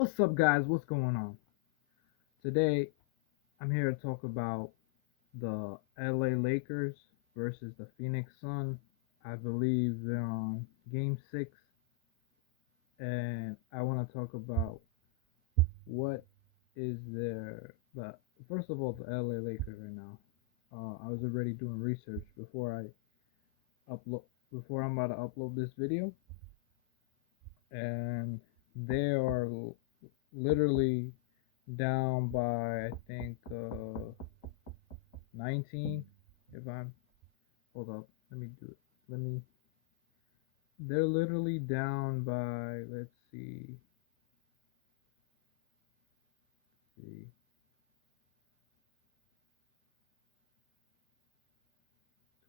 What's up, guys? What's going on? Today, I'm here to talk about the LA Lakers versus the Phoenix Suns. I believe they're on game 6, and I want to talk about what is their. But first of all, the LA Lakers right now. I was already doing research upload before I'm about to upload this video, and they are literally down by I think 19. If I'm hold up, let me do it. Let me. They're literally down by see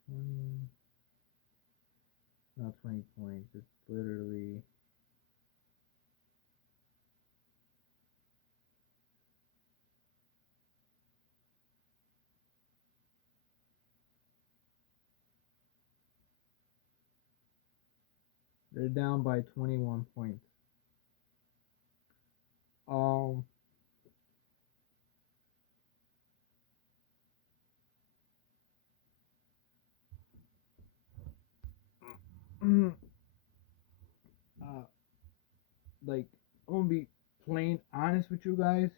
20, not 20 points. It's literally they're down by 21 points. Um, uh, like I'm gonna be plain honest with you guys.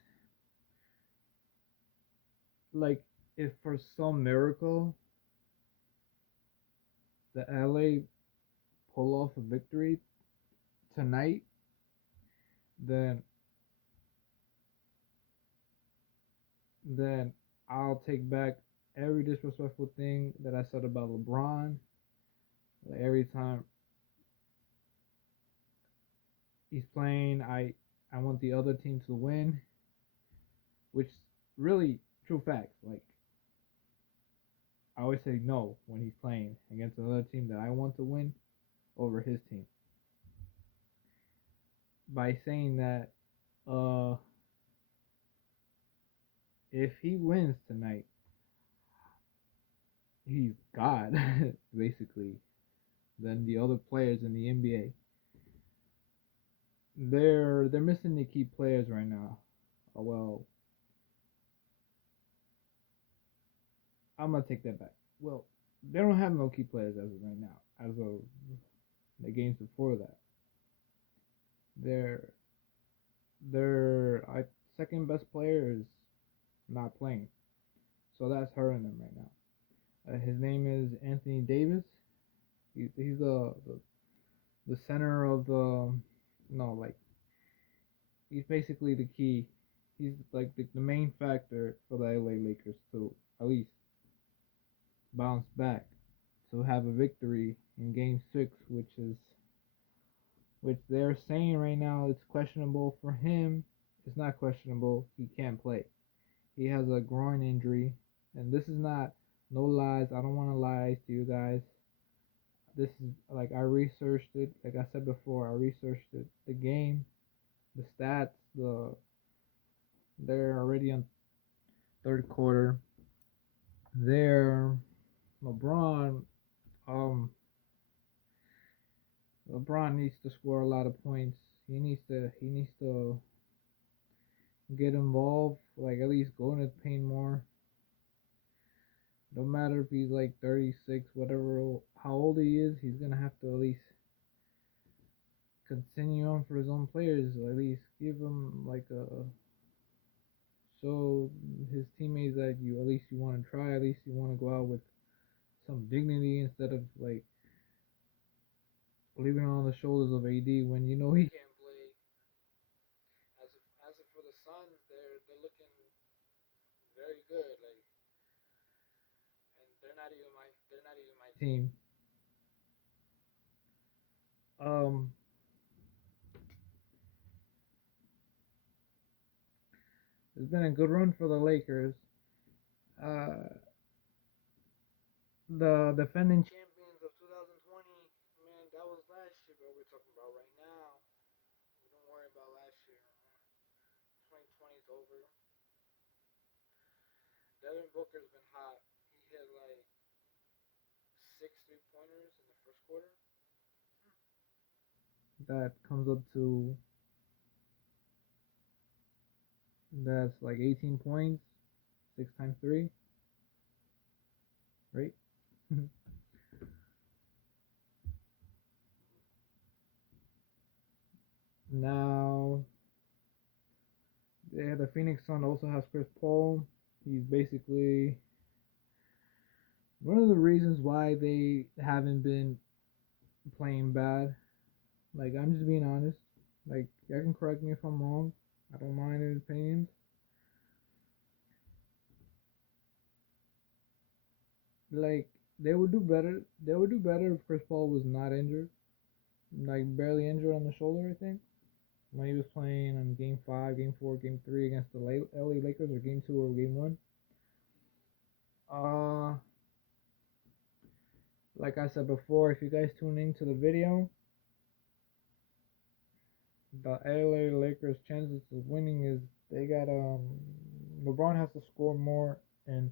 Like if for some miracle the LA pull off a victory tonight, then then I'll take back every disrespectful thing that I said about LeBron. Like every time he's playing, I want the other team to win, which really true facts. Like I always say no when he's playing against another team that I want to win over his team. By saying that, uh, if he wins tonight, he's God basically. Than the other players in the NBA. They're missing the key players right now. Well, I'm gonna take that back. Well, they don't have no key players as of right now. As of the games before that, their their second best player is not playing, so that's hurting them right now. His name is Anthony Davis. He's the center of the no like he's basically the key. He's like the main factor for the LA Lakers to at least bounce back to have a victory in Game 6, which they're saying right now it's questionable for him. It's not questionable. He can't play. He has a groin injury, and this is not no lies. I don't want to lie to you guys. This is like I researched it. Like I said before, I researched it. The game, the stats, they're already on third quarter. They're LeBron. Um, LeBron needs to score a lot of points. He needs to get involved, like at least go in the paint more. No matter if he's like 36, whatever how old he is, he's gonna have to at least continue on for his own players. At least give him like a show his teammates that you at least you want to try. At least you want to go out with some dignity instead of like leaving it on the shoulders of AD when you know he can't play. As of for the Suns, they're looking very good. Like, and they're not even my team. Um, it's been a good run for the Lakers. Uh, the defending champions of 2020, man, that was last year. But we're talking about right now. We don't worry about last year. 2020 is over. Devin Booker's been hot. He hit like 6 3 pointers in the first quarter. That comes up to That's like 18 points, 6 times 3, right? Now, yeah, the Phoenix Sun also has Chris Paul. He's basically one of the reasons why they haven't been playing bad. Like, I'm just being honest. Like, y'all can correct me if I'm wrong. I don't mind any opinions. Like, they would do better. They would do better if Chris Paul was not injured. Like, barely injured on the shoulder, I think. When he was playing on Game 5, Game 4, Game 3 against the LA Lakers, or Game 2 or Game 1. Uh, like I said before, if you guys tune into the video, the LA Lakers' chances of winning is they got LeBron has to score more, and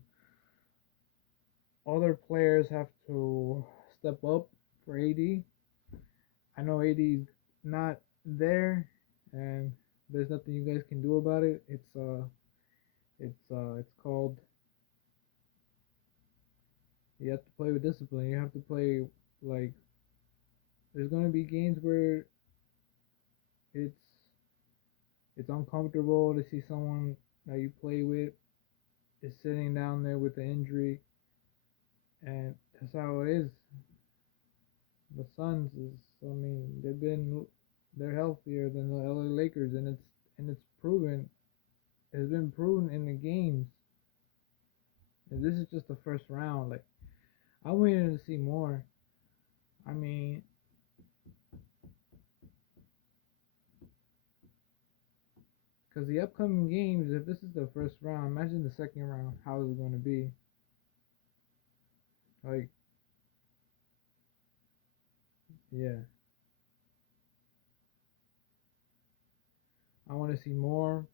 other players have to step up for AD. I know AD's not there, and there's nothing you guys can do about it. It's called, you have to play with discipline. You have to play, like, there's gonna be games where it's it's uncomfortable to see someone that you play with is sitting down there with the injury, and that's how it is. The Suns is, I mean, they're healthier than the LA Lakers, and it's proven. It's been proven in the games. And this is just the first round. Like, I'm waiting to see more. I mean, because the upcoming games, if this is the first round, imagine the second round. How is it going to be? Like, yeah, I want to see more.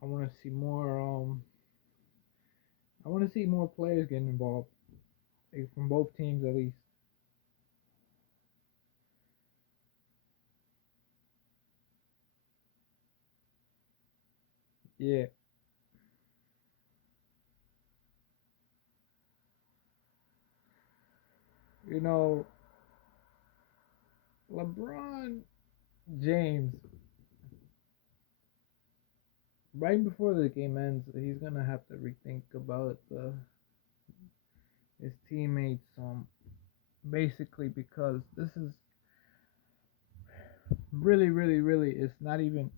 I want to see more. I want to see more players getting involved, like, from both teams at least. Yeah, you know, LeBron James, right before the game ends, he's gonna have to rethink about his teammates. Basically, because this is really, really, really, it's not even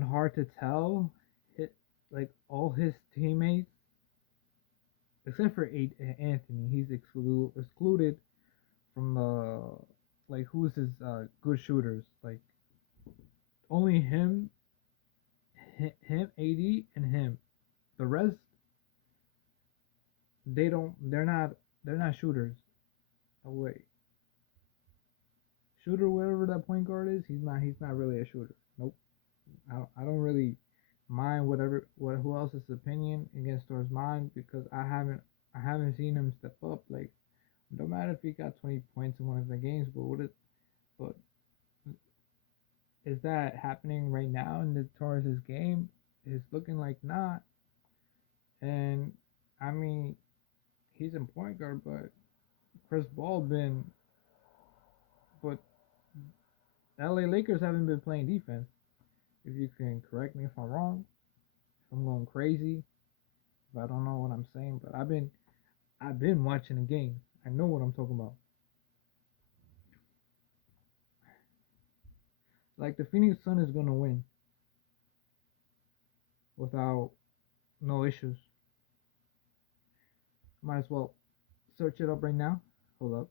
hard to tell. Hit like all his teammates, except for Anthony, he's excluded from the, like, who's his good shooters. Like, only him, AD, and him. The rest, they're not shooters. Oh wait, shooter, whatever that point guard is, he's not really a shooter. Nope. I don't really mind who else's opinion against towards mine, because I haven't seen him step up. Like, no matter if he got 20 points in one of the games, but is that happening right now in the towards his game? It's looking like not. And I mean, he's in point guard, but Chris Paul been, but LA Lakers haven't been playing defense. If you can correct me if I'm wrong, if I'm going crazy, if I don't know what I'm saying, but I've been watching the game. I know what I'm talking about. Like, the Phoenix Sun is gonna win without no issues. Might as well search it up right now. Hold up.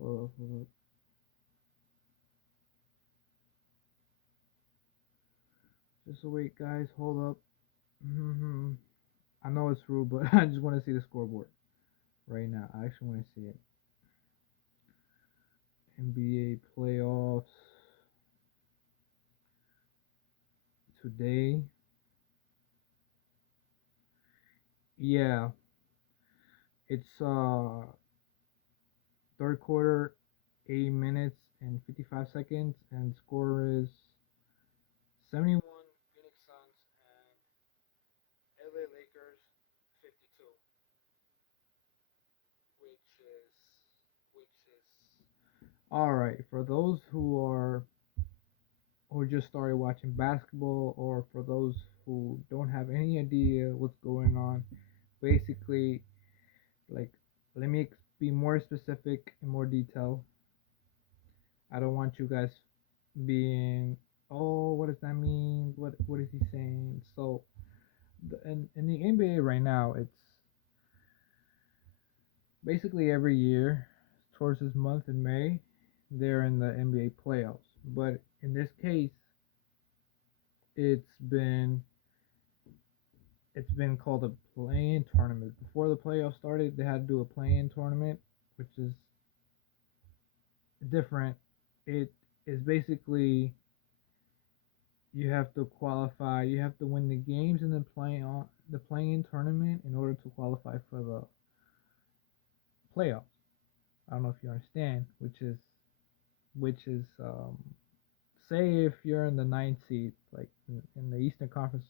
Hold up. Just wait, guys. Hold up. I know it's rude, but I just want to see the scoreboard right now. I actually want to see it. NBA playoffs today. Yeah, it's third quarter, 8 minutes and 55 seconds, and score is 71 Phoenix Suns and LA Lakers 52, which is which is all right for those who just started watching basketball, or for those who don't have any idea what's going on. Basically, like, let me be more specific and more detail. I don't want you guys being, oh, what does that mean? What is he saying? So, in the NBA right now, it's basically every year towards this month in May, they're in the NBA playoffs. But in this case, it's been it's been called a play-in tournament. Before the playoffs started, they had to do a play-in tournament, which is different. It is basically you have to qualify. You have to win the games in the play-in tournament in order to qualify for the playoffs. I don't know if you understand, which is say if you're in the ninth seed, like in the Eastern Conference,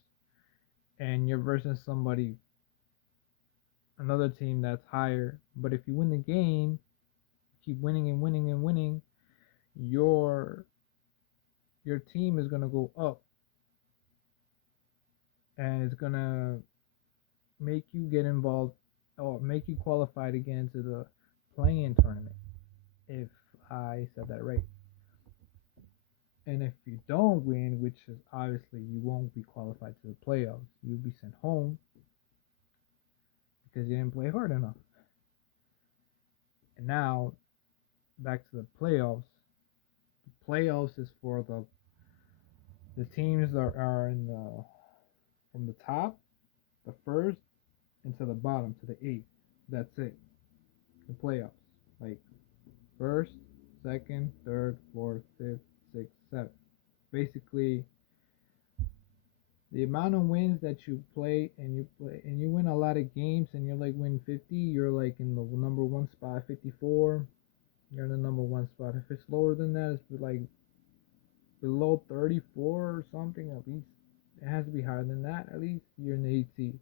and you're versus somebody, another team that's higher. But if you win the game, keep winning and winning and winning, your your team is gonna go up, and it's gonna make you get involved or make you qualified again to the play-in tournament. If I said that right. And if you don't win, which is obviously you won't be qualified to the playoffs, you'll be sent home because you didn't play hard enough. And now back to the playoffs. The playoffs is for the teams that are in the from the top, the first, and to the bottom, to the eighth. That's it. The playoffs. Like first, second, third, fourth, fifth, sixth, seventh. Basically, the amount of wins that you win a lot of games and you're like win 50, you're like in the number one spot. 54, you're in the number one spot. If it's lower than that, it's like below 34 or something. At least it has to be higher than that. At least you're in the 8th seed.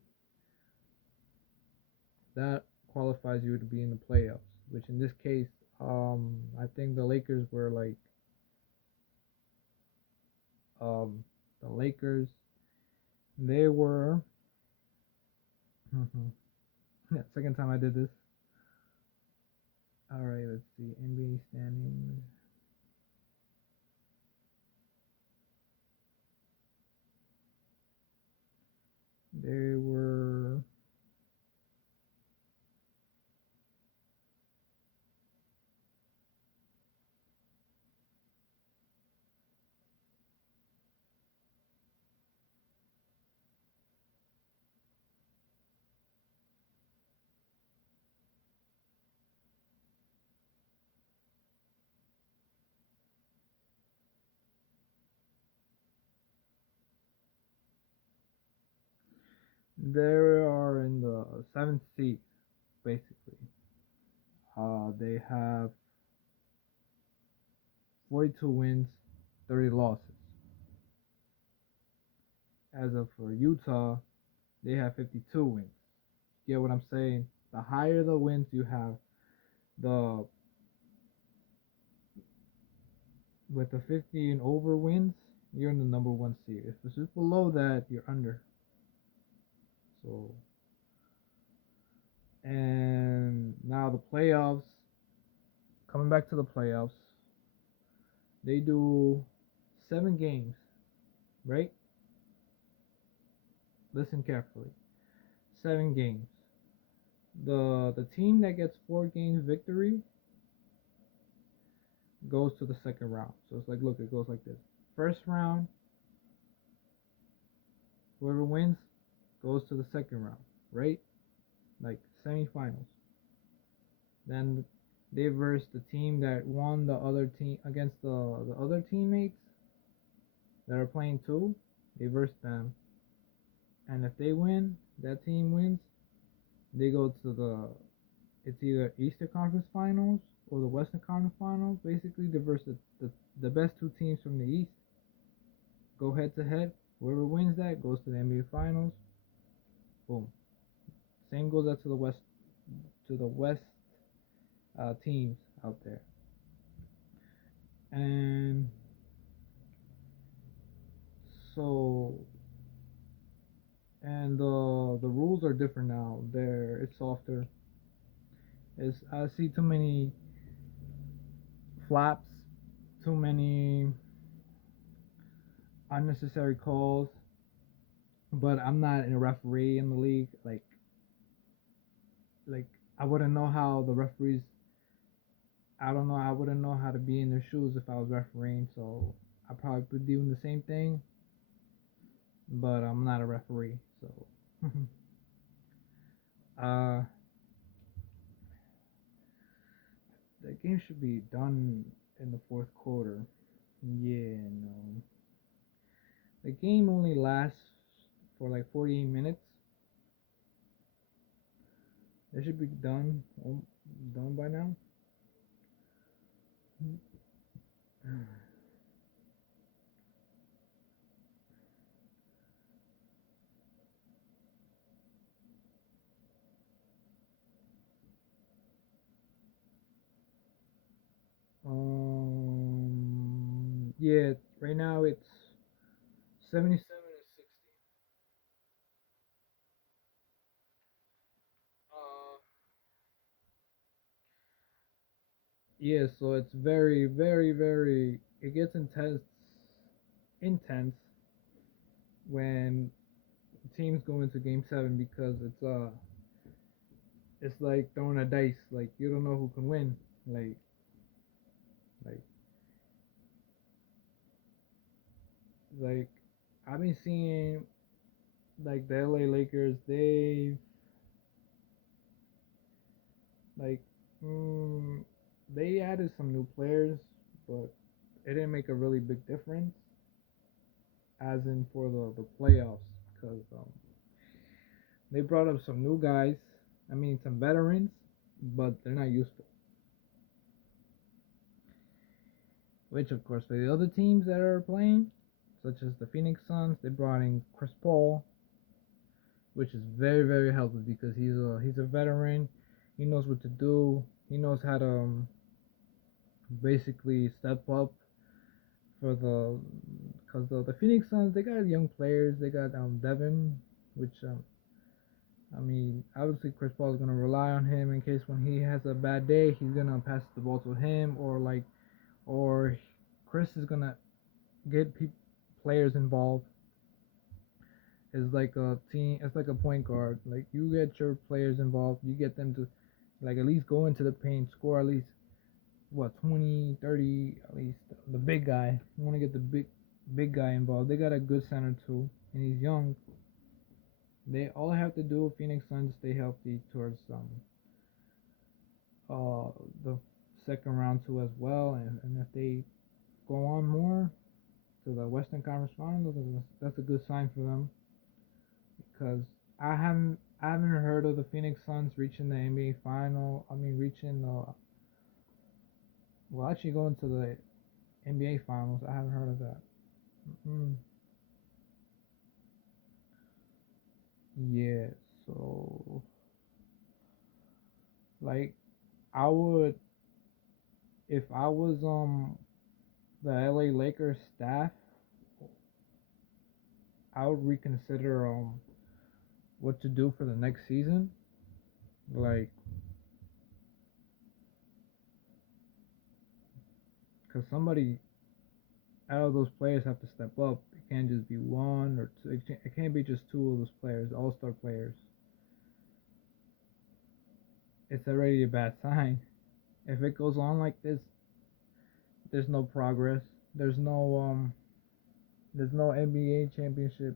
That qualifies you to be in the playoffs, which in this case, I think the Lakers were like the Lakers, they were yeah, second time I did this. All right, let's see, NBA standings. They were they are in the seventh seed basically. They have 42 wins, 30 losses. As of for Utah, they have 52 wins. Get what I'm saying? The higher the wins you have, the with the 50 and over wins, you're in the number one seed. If it's just below that, you're under. So, and now the playoffs, coming back to the playoffs, they do 7 games, right? Listen carefully. 7 games. The team that gets 4 games victory goes to the second round. So it's like, look, it goes like this. First round, whoever wins goes to the second round, right? Like semifinals. Then they verse the team that won the other team against the other teammates that are playing too. They verse them, and if they win, that team wins. They go to it's either Eastern Conference Finals or the Western Conference Finals. Basically, the best two teams from the East go head to head. Whoever wins that goes to the NBA Finals. Boom. Same goes out to the West teams out there. And so, and the rules are different now. It's softer. I see too many flaps, too many unnecessary calls. But I'm not a referee in the league. Like I wouldn't know how the referees. I don't know. I wouldn't know how to be in their shoes if I was refereeing. So I probably would be doing the same thing. But I'm not a referee. So uh, the game should be done in the fourth quarter. Yeah, no. The game only lasts for like 48 minutes. It should be done by now. Yeah, right now it's 77 and 60. Uh, yeah, so it's very, very, very. It gets intense when teams go into Game 7 because it's like throwing a dice. Like you don't know who can win. Like, like, like, I've been seeing like the LA Lakers. Like, mm, they added some new players, but it didn't make a really big difference, as in for the playoffs, because they brought up some new guys. I mean, some veterans, but they're not useful. Which, of course, for the other teams that are playing, such as the Phoenix Suns, they brought in Chris Paul, which is very, very helpful because he's a veteran. He knows what to do. He knows how to basically step up for because the Phoenix Suns, they got young players. They got Devin, which I mean, obviously Chris Paul is gonna rely on him in case when he has a bad day, he's gonna pass the ball to him, or Chris is gonna get players involved. It's like a team. It's like a point guard. Like you get your players involved. You get them to like at least go into the paint, score at least what 20, 30, at least the big guy. You want to get the big guy involved. They got a good center too, and he's young. They all have to do Phoenix Suns stay healthy towards uh the second round too as well, and if they go on more to the Western Conference Finals, that's a good sign for them because I haven't heard of the Phoenix Suns reaching the NBA final. I mean reaching the well actually going to the NBA finals. I haven't heard of that. Mm, yeah, so like I would if I was the LA Lakers staff, I would reconsider what to do for the next season. Like, cause somebody out of those players have to step up. It can't just be one or two. It can't be just two of those players, all-star players. It's already a bad sign. If it goes on like this, there's no progress. There's no there's no NBA championship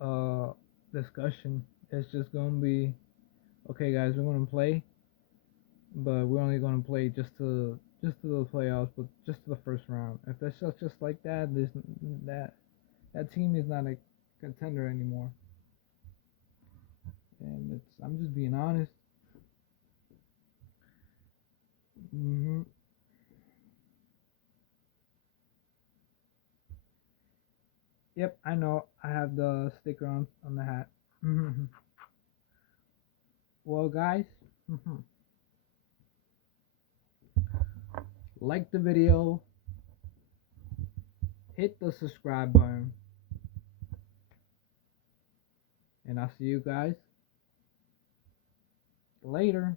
uh discussion. It's just gonna be okay, guys. We're gonna play, but we're only gonna play just to the playoffs, but just to the first round. If that's just like that, that that team is not a contender anymore. And I'm just being honest. Yep, I know. I have the sticker on the hat. Well, guys, like the video, hit the subscribe button, and I'll see you guys later.